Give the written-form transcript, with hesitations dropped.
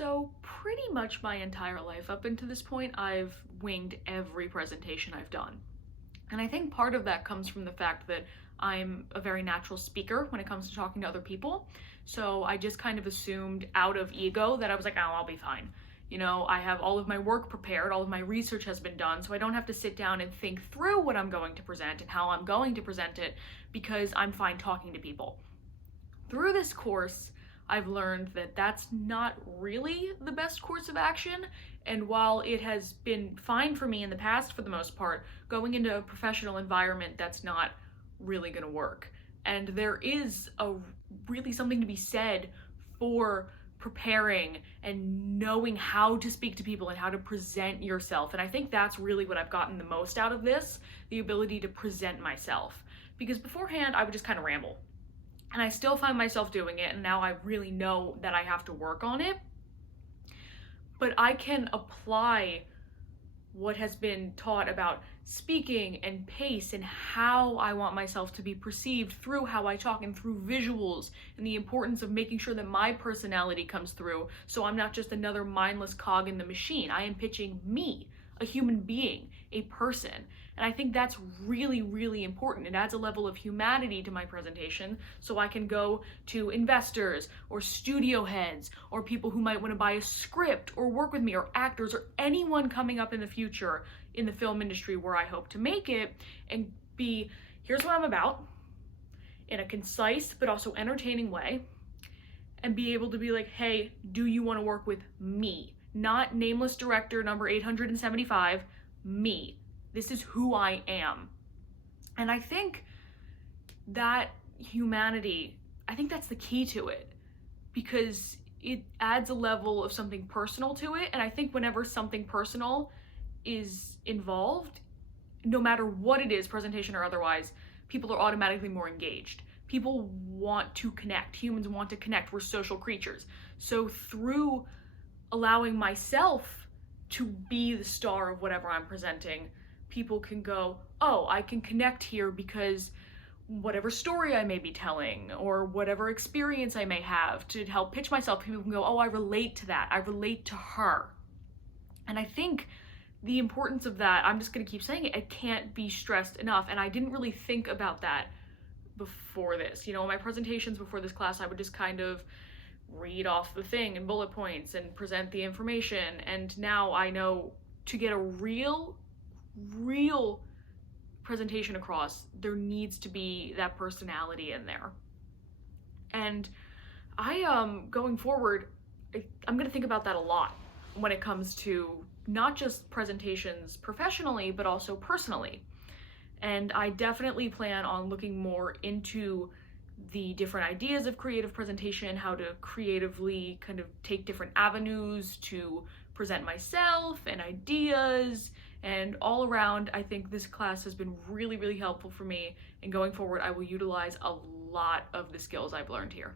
So pretty much my entire life up until this point, I've winged every presentation I've done. And I think part of that comes from the fact that I'm a very natural speaker when it comes to talking to other people. So I just kind of assumed out of ego that I was like, oh, I'll be fine. I have all of my work prepared, all of my research has been done, so I don't have to sit down and think through what I'm going to present and how I'm going to present it because I'm fine talking to people. Through this course, I've learned that that's not really the best course of action. And while it has been fine for me in the past for the most part, going into a professional environment, that's not really going to work. And there is really something to be said for preparing and knowing how to speak to people and how to present yourself. And I think that's really what I've gotten the most out of this, the ability to present myself. Because beforehand, I would just kind of ramble. And I still find myself doing it, and now I really know that I have to work on it. But I can apply what has been taught about speaking and pace and how I want myself to be perceived through how I talk and through visuals, and the importance of making sure that my personality comes through so I'm not just another mindless cog in the machine. I am pitching me, a human being, a person. And I think that's really, really important. It adds a level of humanity to my presentation so I can go to investors or studio heads or people who might want to buy a script or work with me, or actors or anyone coming up in the future in the film industry where I hope to make it, and be, here's what I'm about in a concise but also entertaining way, and be able to be like, hey, do you want to work with me? Not nameless director number 875, me. This is who I am. And I think that humanity, I think that's the key to it, because it adds a level of something personal to it. And I think whenever something personal is involved, no matter what it is, presentation or otherwise, people are automatically more engaged. People want to connect. Humans want to connect. We're social creatures. So through allowing myself to be the star of whatever I'm presenting, people can go, oh, I can connect here because whatever story I may be telling or whatever experience I may have to help pitch myself, people can go, oh, I relate to that. I relate to her. And I think the importance of that, I'm just going to keep saying it, it can't be stressed enough. And I didn't really think about that before this. In my presentations before this class, I would just kind of read off the thing in bullet points and present the information. And now I know to get a real presentation across, there needs to be that personality in there. And going forward, I'm going to think about that a lot when it comes to not just presentations professionally, but also personally. And I definitely plan on looking more into the different ideas of creative presentation, how to creatively kind of take different avenues to present myself and ideas. And all around, I think this class has been really, really helpful for me. And going forward, I will utilize a lot of the skills I've learned here.